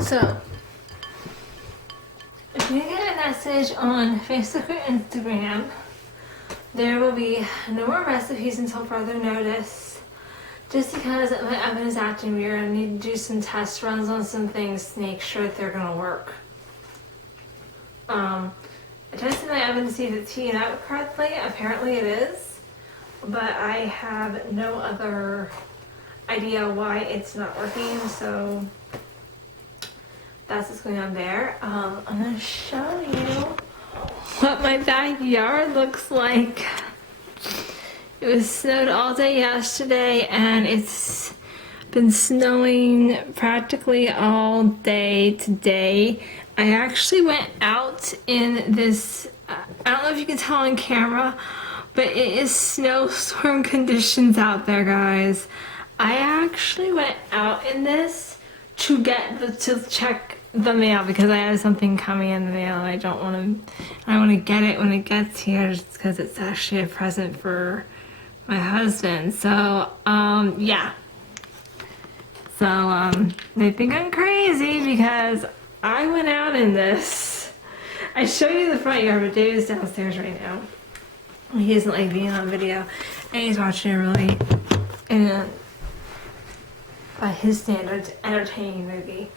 So, if you get a message on Facebook or Instagram, there will be no more recipes until further notice. Just because my oven is acting weird, I need to do some test runs on some things to make sure that they're gonna work. I tested my oven to see if it's heating out correctly. Apparently it is, but I have no other idea why it's not working, so that's what's going on there. I'm gonna show you what my backyard looks like. It was snowed all day yesterday, and it's been snowing practically all day today. I actually went out in this, I don't know if you can tell on camera, but it is snowstorm conditions out there, guys. I actually went out in this to check the mail because I have something coming in the mail. I want to get it when it gets here, just because it's actually a present for my husband. So yeah. So they think I'm crazy because I went out in this. I show you the front yard, but David's downstairs right now. He doesn't like being on video, and he's watching a really, by his standards, entertaining movie.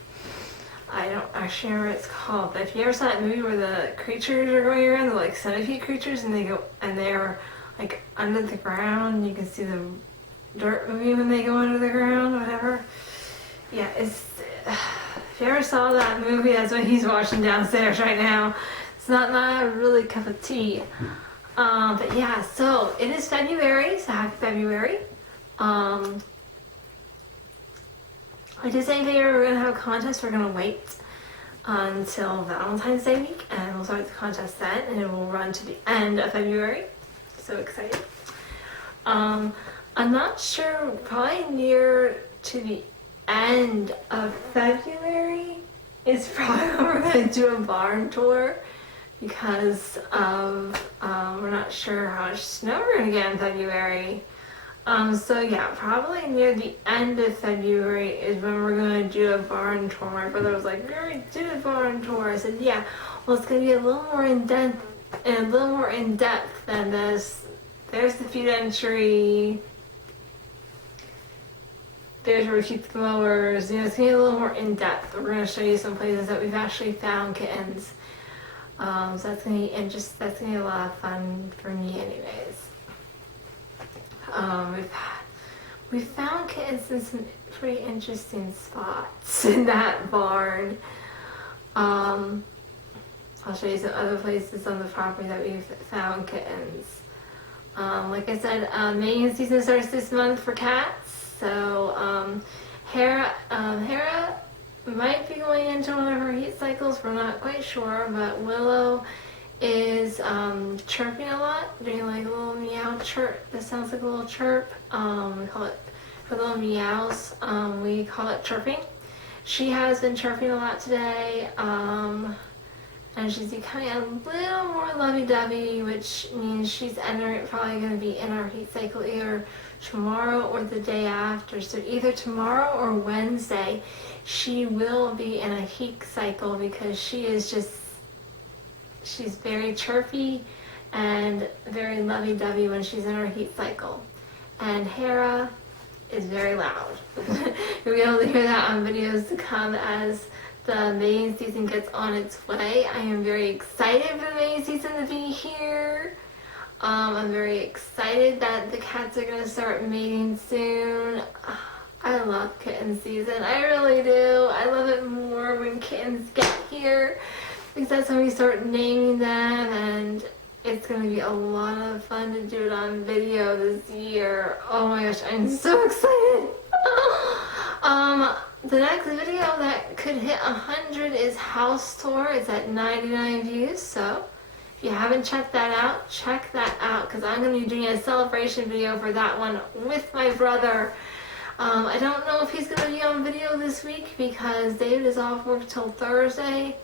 I don't actually remember what it's called, but if you ever saw that movie where the creatures are going around, they're like centipede creatures, and they're like under the ground, and you can see the dirt moving when they go under the ground, whatever. Yeah, if you ever saw that movie, that's what he's watching downstairs right now. It's not a really cup of tea. But yeah, so it is February, so happy February. I did say they were going to have a contest. We're going to wait until Valentine's Day week, and we'll start the contest then, and it will run to the end of February. So excited. I'm not sure, probably near to the end of February is probably when we're going to do a barn tour, because of we're not sure how much snow we're going to get in February. So yeah, probably near the end of February is when we're going to do a barn tour. My brother was like, we already did a barn tour. I said, yeah, well, it's going to be a little more in depth than this. There's the feed entry. There's where we keep the mowers. You know, it's going to be a little more in depth. We're going to show you some places that we've actually found kittens. So that's going to be interesting. That's going to be a lot of fun for me anyways. We've found kittens in some pretty interesting spots in that barn. I'll show you some other places on the property that we've found kittens. Like I said, mating season starts this month for cats. So Hera might be going into one of her heat cycles. We're not quite sure, but Willow is chirping a lot, doing like a little meow chirp. That sounds like a little chirp. We call it, for little meows, we call it chirping. She has been chirping a lot today, and she's becoming a little more lovey-dovey, which means she's probably going to be in our heat cycle either tomorrow or the day after. So either tomorrow or Wednesday, she will be in a heat cycle, because she's very chirpy and very lovey-dovey when she's in her heat cycle. And Hera is very loud. You'll be able to hear that on videos to come as the mating season gets on its way. I am very excited for the mating season to be here. I'm very excited that the cats are going to start mating soon. I love kitten season. I really do. I love it more when kittens get here, because that's when we start naming them, and it's going to be a lot of fun to do it on video this year. Oh my gosh, I'm so excited. The next video that could hit 100 is house tour. It's at 99 views, so if you haven't checked that out, check that out, because I'm going to be doing a celebration video for that one with my brother. I don't know if he's going to be on video this week because David is off work till Thursday.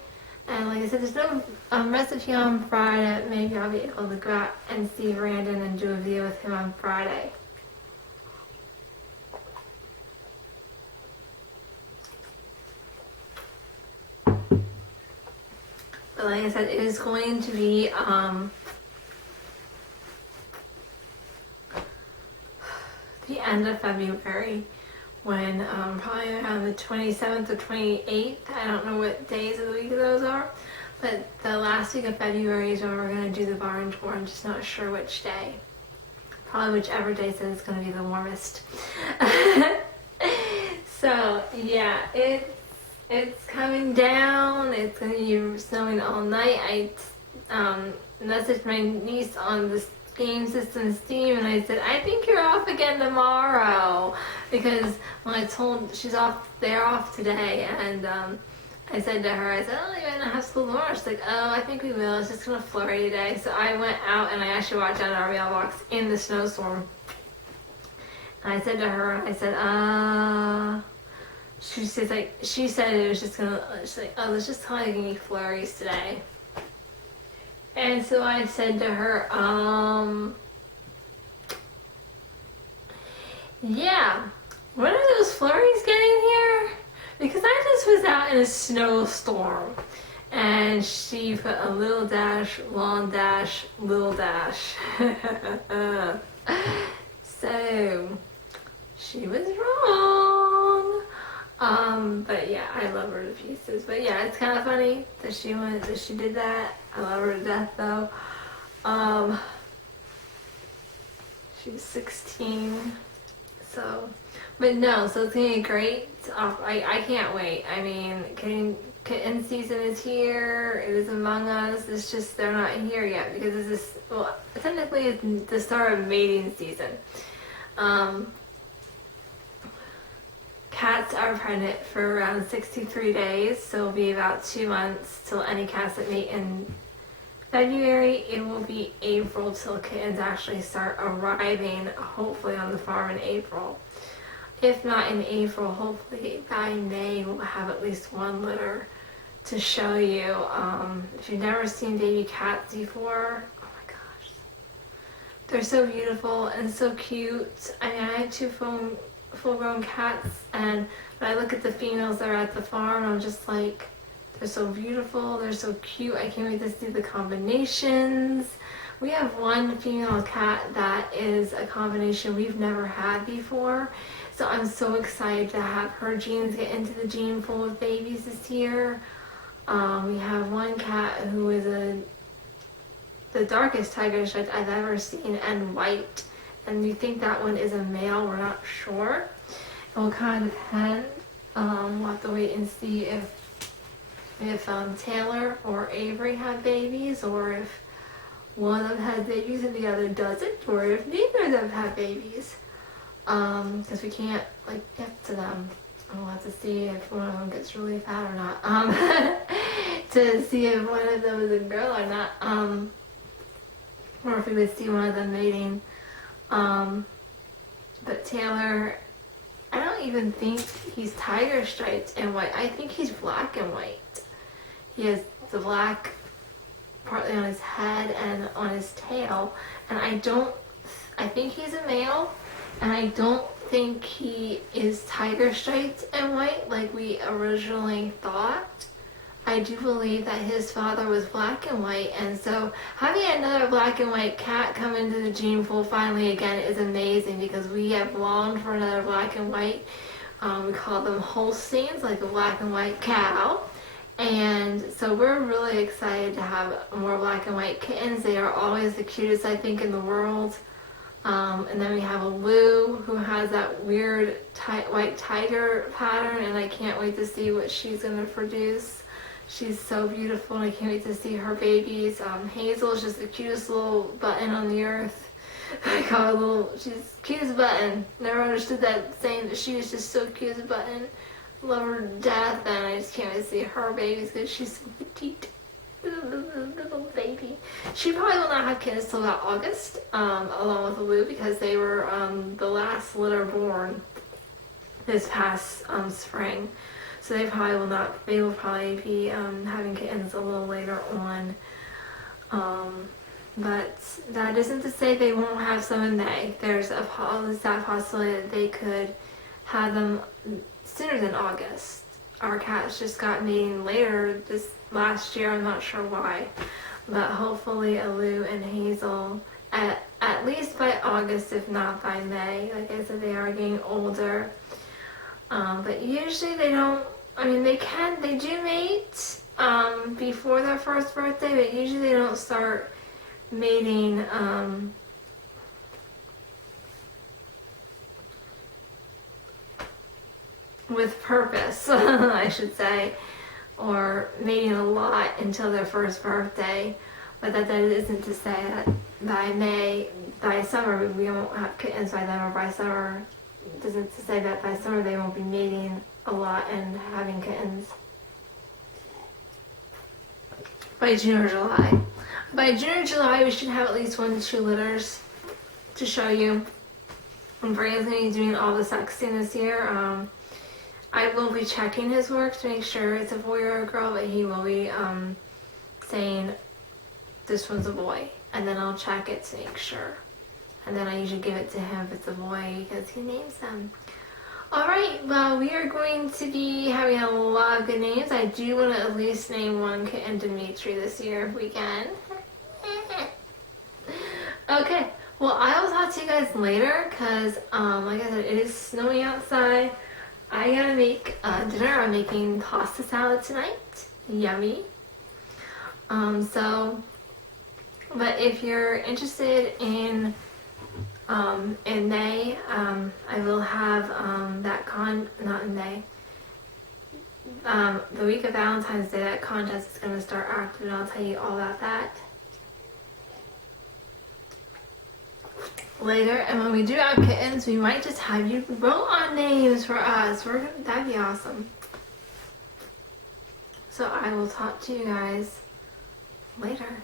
And like I said, there's no recipe on Friday. Maybe I'll be able to go out and see Brandon and do a video with him on Friday. But like I said, it is going to be the end of February, when probably around the 27th or 28th. I don't know what days of the week those are, but the last week of February is when we're going to do the barn tour. I'm just not sure which day. Probably whichever day says it's going to be the warmest. So yeah, it's coming down. It's going to be snowing all night. I messaged my niece on the game system Steam, and I said, I think you're off again tomorrow, because when I told they're off today, and I said to her, I said, oh, you're gonna have school tomorrow. She's like, oh, I think we will. It's just gonna flurry today. So I went out and I actually walked down to our mailbox in the snowstorm. And I said to her, I said, she said it was just gonna, she's like, oh, there's just kind of gonna be flurries today. And so I said to her, yeah, when are those flurries getting here? Because I just was out in a snowstorm. And she put a little dash, long dash, little dash. So she was wrong. But yeah, I love her to pieces. But yeah, it's kind of funny that she did that. I love her to death though. She was 16. So, but no, so it's gonna be great. I can't wait. I mean, kitten season is here. It is among us. It's just they're not here yet because this is, well, technically it's the start of mating season. Cats are pregnant for around 63 days, so it'll be about 2 months till any cats that mate in February. It will be April till kittens actually start arriving, hopefully on the farm in April. If not in April, hopefully by May we'll have at least one litter to show you. If you've never seen baby cats before, oh my gosh, they're so beautiful and so cute. I mean, I have 2 full-grown cats, and when I look at the females that are at the farm, I'm just like, they're so beautiful, they're so cute. I can't wait to see the combinations. We have one female cat that is a combination we've never had before. So I'm so excited to have her genes get into the gene pool of babies this year. We have one cat who is the darkest tiger stripe I've ever seen, and white. And we think that one is a male, we're not sure. It will kind of depend. We'll have to wait and see if Taylor or Avery have babies, or if one of them has babies and the other doesn't, or if neither of them have babies. Because we can't get to them. We'll have to see if one of them gets really fat or not. To see if one of them is a girl or not. Or if we would see one of them mating. But Taylor, I don't even think he's tiger striped and white. I think he's black and white. He has the black partly on his head and on his tail. And I think he's a male, and I don't think he is tiger striped and white like we originally thought. I do believe that his father was black and white, and so having another black and white cat come into the gene pool finally again is amazing, because we have longed for another black and white. We call them Holsteins, like a black and white cow. And so we're really excited to have more black and white kittens. They are always the cutest, I think, in the world. And then we have a Lou, who has that weird white tiger pattern, and I can't wait to see what she's going to produce. She's so beautiful, and I can't wait to see her babies. Hazel is just the cutest little button on the earth. I call her she's cute as a button. Never understood that saying that she was just so cute as a button. Love her to death, and I just can't wait to see her babies because she's so petite. Little baby. She probably will not have kids till about August, along with Lou, because they were the last litter born this past spring. So they will probably be having kittens a little later on. But that isn't to say they won't have some in May. There's that possibility that they could have them sooner than August. our cats just got mating later this last year. I'm not sure why, but hopefully Alu and Hazel at least by August, if not by May. Like I said, they are getting older, but usually they don't. I mean, they do mate before their first birthday, but usually they don't start mating with purpose, I should say, or mating a lot until their first birthday. But that isn't to say that by summer we won't have kittens by then, or by summer isn't to say that by summer they won't be mating a lot and having kittens. By June or July. By June or July we should have at least 1 to 2 litters to show you. And Brandon's going to be doing all the sexting this year. I will be checking his work to make sure it's a boy or a girl, but he will be saying this one's a boy, and then I'll check it to make sure. And then I usually give it to him if it's a boy because he names them. Alright, well, we are going to be having a lot of good names. I do want to at least name one kitten Dimitri this year if we can. Okay, well, I will talk to you guys later because, like I said, it is snowing outside. I gotta make dinner. I'm making pasta salad tonight. Yummy. But if you're interested in May, I will have that not in May. The week of Valentine's Day, that contest is gonna start active, and I'll tell you all about that later. And when we do have kittens, we might just have you vote on names for us. That'd be awesome. So I will talk to you guys later.